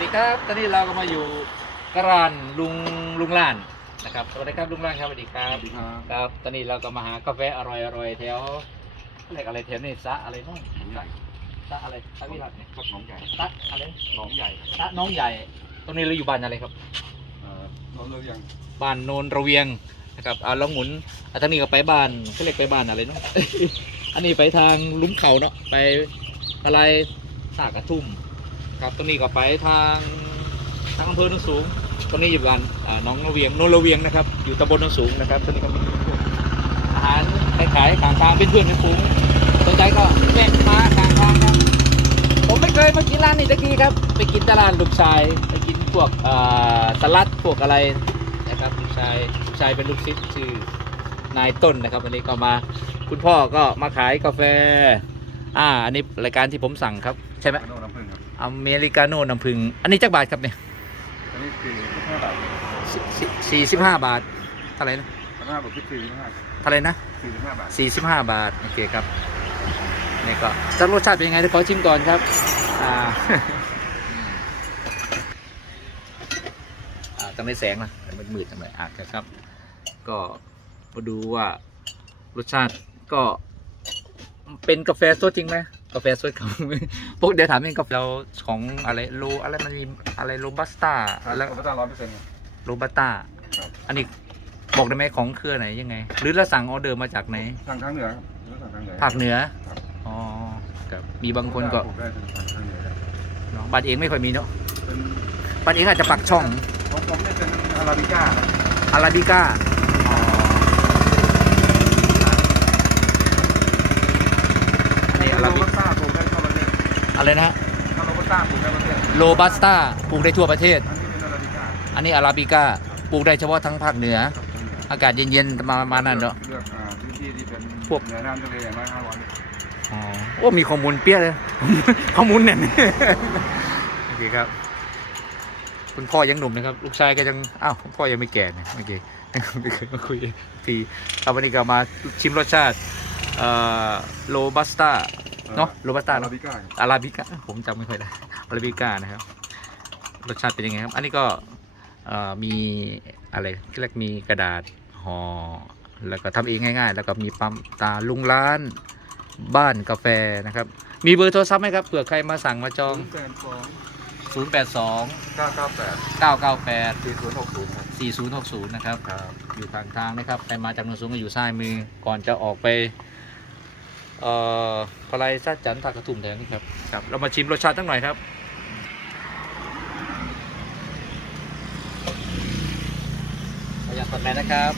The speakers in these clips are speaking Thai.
วัสดีครับตอนนี้เราก็มาอยู่กระรานลุงลุงล้านนะครับสวัสดีครับลุงล้านครับสวัสดีครัสบวัสดีครับ ครับตอนนี้เราก็มาหากาแฟอร่อยอร่อยๆแถวเรียกอะไรแถวนี้ซะอะไรน้องหนองใหญ่ซะอะไรซะวิรัตเนี่ยครับหนองใหญ่ซะอะไรหนองใหญ่ซะน้องใหญ่ตรงนี้เราอยู่บ้านอะไรครับเอ่อเราเลิกยังบ้านโนนระเวียงนะครับเอาแล้วหมุนอะทางนี้ก็ไปบ้านเขาเรียกไปบ้านอะไรเนาะ อันนี้ไปทางลุ้มเขาเนาะไปอะไรสากกระทุ่ม ครับตรงนี้ก็ไปทางทางอำเภอโนนสูงตรงนี้อยู่บ้านอ่าน้องระเวียงโนนระเวียงนะครับ อยู่ตำบลโนนสูงนะครับตรงนี้ก็มีพวกอาหารขายๆข้างทางเป็นเพื่อนเป็นฝูงสนใจก็แวะมาข้างทางครับ ผมไม่เคยมากินร้านนี้ตะกี้ครับ ไปกินตลาดลูกชาย ไปกินพวกอ่อสลัดพวกอะไรนะครับลูกชายลูกชายเป็นลูกศิษย์ชื่อนายต้นนะครับวันนี้ก็มาคุณพ่อก็มาขายกาแฟ อ่า อันนี้รายการที่ผมสั่งครับ ใช่ไหม โน่น้ำผึ้งครับ อเมริกาโน่น้ำผึ้งอันนี้จักบาทครับเนี่ยอันนี้คือห้าบาทสี่สิบห้าบาทเท่าไหร่นะห้าบาทคือสี่สิบห้าเท่าไหร่นะสี่สิบห้าบาทสี่สิบห้าบาทโอเคครับนี่ก็จะรสชาติเป็นยังไงเดี๋ยวขอชิมก่อนครับอ่าอ่าต้องได้แสงนะมันมืดจังเลยอะครับ ก็มาดูว่ารสชาติก็เป็นกาแฟสดจริงไหม กาแฟสดครับ พวกเดี๋ยวถามเองกาแฟเราของอะไรโลอะไรมันมีอะไรโรบัสต้าแล้แล้ววก็ต้องร้อยเปอร์เซ็นต์โรบัสต้าครับอันนี้บอกได้ไหมของเครือไหนยังไง หรือเราสั่งออเดอร์มาจากไหนทางทางเหนือครับหรือทางทางเหนือภาคเหนือครับอ๋อครับมีบางคนก็ปลูได้ทางทางเหนือครับเนาะบ้านเองไม่ค่อยมีเนาะเป็นบ้านเองอาจจะปักช่องของผมเนี่ยเป็นอาราบิก้าครับอาราบิก้า อันนี้อาโรราบิบัสต้าปลูกได้ทั่วประเทศอะไรนะฮะถ้าโรบัสต้าปลูกได้ประเทศโรบัสต้าปลูกได้ทั่วประเทศ อันนี้เป็นอาราบิก้าอันนี้อาราบิก้าปลูกได้เฉพาะทั้งภาคเหนือครับทางเหนือ อากาศเย็นๆมามานั่นเนาะ เลือกอ่าพื้นที่ที่เป็นพวก เหนือน้ำทะเลอย่างน้อยห้าร้อยเมตรอ๋อโอ้มีข้อมูลเปี้ยเลย ข้อมูลเนี่ย โอเคครับ คุณพ่อยังหนุ่มนะครับ ลูกชายก็ยังอ้าวคุณพ่อยังไม่แก่เนี่ยโอเค ไม่เคยมาคุยทีครับวันนี้ก็มาชิมรสชาติเอ่อโรบัสต้า เนอะโรบัสต้าอาเนราอะบิก้าอาราบิก้าผมจำไม่ค่อยได้อาราบิก้านะครับรสชาติเป็นยังไงครับ อันนี้ก็เอ่อมีอะไรเรียกมีกระดาษห่อแล้วก็ทำเองง่ายๆ แล้วก็มีปั๊มตาลุงร้านบ้านกาแฟนะครับ มีเบอร์โทรศัพท์ไหมครับเผื่อใครมาสั่งมาจองศูนย์แปดสอง082 เก้าเก้าแปด998 สี่ศูนย์หกศูนย์ครับ4060 นะครับอยู่ทางทางนะครับ ใครมาจากโนนสูงก็อยู่ซ้ายมือ ก่อนจะออกไป เอ่อพลายซาจันทร์ทากระทุ่มแถวนี้ครับครับ เรามาชิมรสชาติตั้งหน่อยครับขออยากกดแมนนะครับ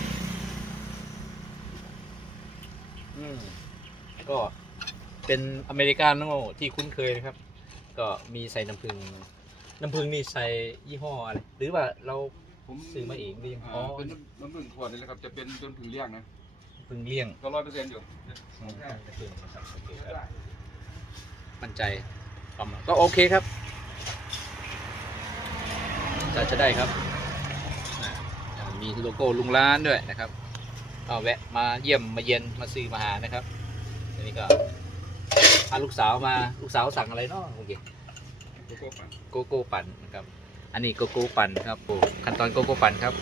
อืมก็เป็นอเมริกาโน่ที่คุ้นเคยนะครับ ก็มีใส่น้ำผึ้งน้ำผึ้งนี่ใส่ยี่ห้ออะไรหรือว่าเราผมซื้อมาเองหรือยังอ๋อ เป็นน้ำน้ำผึ้งขวดนี่แหละครับ จะเป็นจนผึ่งเลี้ยงนะ ผึ้งเลี่ยงก็ร้อยเปอร์เซ็นต์อยู่อืมน้ำผึ้งนะครับโอเคครับมั่นใจประมาณก็โอเคครับจะจะได้ครับอ่ามีโลโก้ลุงร้านด้วยนะครับก็แวะมาเยี่ยมมาเย็นมาซื้อมาหานะครับอันนี้ก็พาลูกสาวมาลูกสาวสั่งอะไรเนาะโอเคโกโก้ปั่นโกโก้ปั่นนะครับ อันนี้โกโก้ปั่นครับโอ้ขั้นตอนโกโก้ปั่นครับ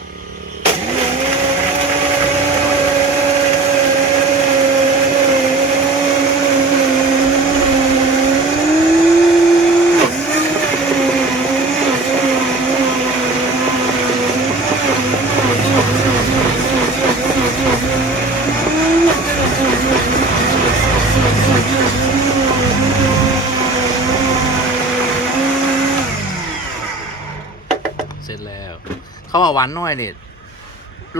เสร็จแล้ว เขาว่าหวานน้อยเนี่ย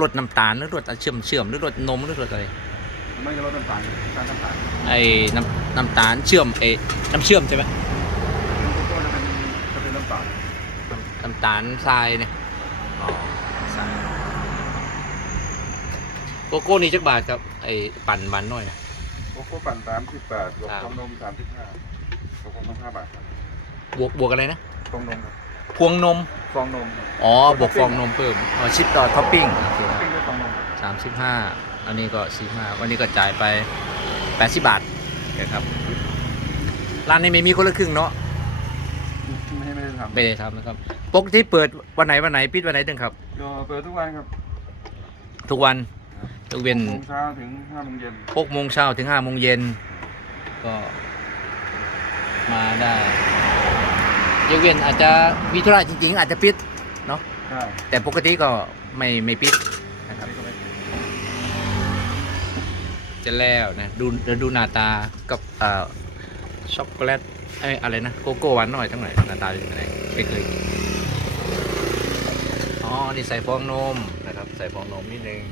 ลดน้ำตาลหรือลดเชื่อมเชื่อมหรือลดนมหรือลดอะไรไม่จะลดน้ำตาลการน้ำตาลไอ้น้ำน้ำตาลเชื่อมเอ้น้ำเชื่อมใช่ไหมโกโก้จะเป็นจะเป็นน้ำตาลน้ำตาลทรายเนี่ยอ๋อทรายโกโก้นี่จักบาทครับไอ้ปั่นหวานน้อยนะโกโก้ปั่นสามสิบบาทบวกครับฟองนมสามสิบห้าบวกฟองนมห้าบาทครับบวกบวกอะไรนะฟองนมครับพวงนม ฟองนมครับอ๋อบวกฟองนมเพิ่มอ๋อชิปต่อท็อปปิ้งโอเคครับปิ้งด้วยฟองนมครับสามสิบห้าอันนี้ก็สี่ห้าวันนี้ก็จ่ายไปแปดสิบบาทโอเคครับร้านนี้ไม่มีคนละครึ่งเนาะไม่ไม่ไทำไม่ได้ทำนะครับปกติเปิดวันไหนวันไหนปิดวันไหนตึงครับก็เปิดทุกวันครับ ทุกวันยกเว้นโมงเช้าถึงห้าโมงเย็นหกโมงเช้าถึงห้าโมงเย็นก็มาได้ ยกเว้นอาจจะมีธุระจริง ๆ อาจจะปิดเนาะใช่แต่ปกติก็ไม่ไม่ปิดนะครับอันนี้ก็ไม่จะแล้วนะดูเดี๋ยวดูหน้าตากับเอ่อช็อกโกแลตเอ้ยอะไรนะโกโก้หวานหน่อยทั้งหน่อยหน้าตาเป็นยังไงไม่เคยกินอ๋อนี่ใส่ฟองนมนะครับ ใส่ฟองนมนิดนึง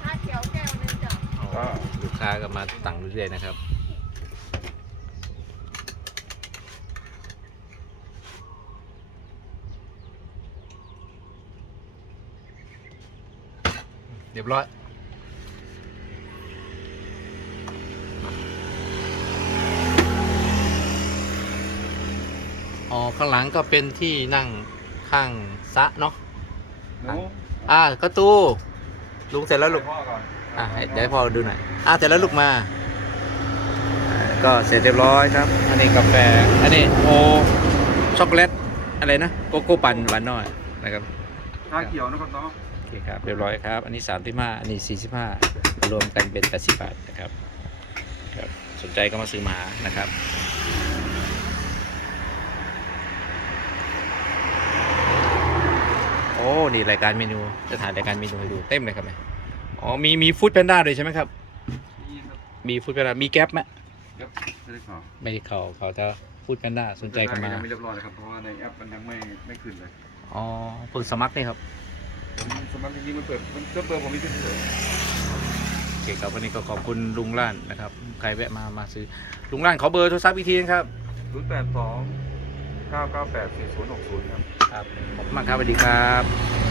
ชาเขียวแก้วหนึงจ้ะ อ๋อลูก ค้าก็มาสั่งเรื่อยๆนะครับเรียบร้อยอ๋อข้างหลังก็เป็นที่นั่งข้างสระเนาะหนูอ่าก็ตู้ ลุงเสร็จแล้วลูก พ่อก่อน อะให้เดี๋ยวให้พ่อดูหน่อยอะเสร็จแล้วลูกมาอ่าก็เสร็จเรียบร้อยครับ อันนี้กาแฟ อันนี้โอช็อกโกแลตอะไรนะโกโก้ปั่นหวานน้อยนะครับชาเขียวนะครับน้องโอเคครับเรียบร้อยครับ อันนี้3ามที่ห้าอันนี้4ี่สิบห้ารวมกันเป็น 80 บาทนะครับครับ สนใจก็มาซื้อมานะครับโอ้นี่รายการเมนูจะถ่ายรายการเมนูให้ดูเต็มเลยครับเนี่ย อ๋อมีมีฟู้ดแพนด้าด้วยใช่ไหมครับ นี่ครับมีฟู้ดแพนด้ามีแก๊ปไหมครับไม่ได้ขอไม่ได้เขาเขาจะฟู้ดแพนด้าสนใจกันมายังไม่เรียบร้อยเลยครับเพราะว่าในแอปมันยังไม่ไม่ขึ้นเลยอ๋อเพิ่งสมัครนี่ครับสมัครจริงๆมันเปิดมันก็เปิดผมมีเฉยโอเคครับวันนี้ก็ขอบคุณลุงล้านนะครับ ใครแวะมามาซื้อลุงล้านขอเบอร์โทรศัพท์อีกทีนึงครับศูนย์แปดสองเก้าเก้าแปดสี่ศูนย์หกศูนย์ครับครับขอบคุณมากครับสวัสดีครับ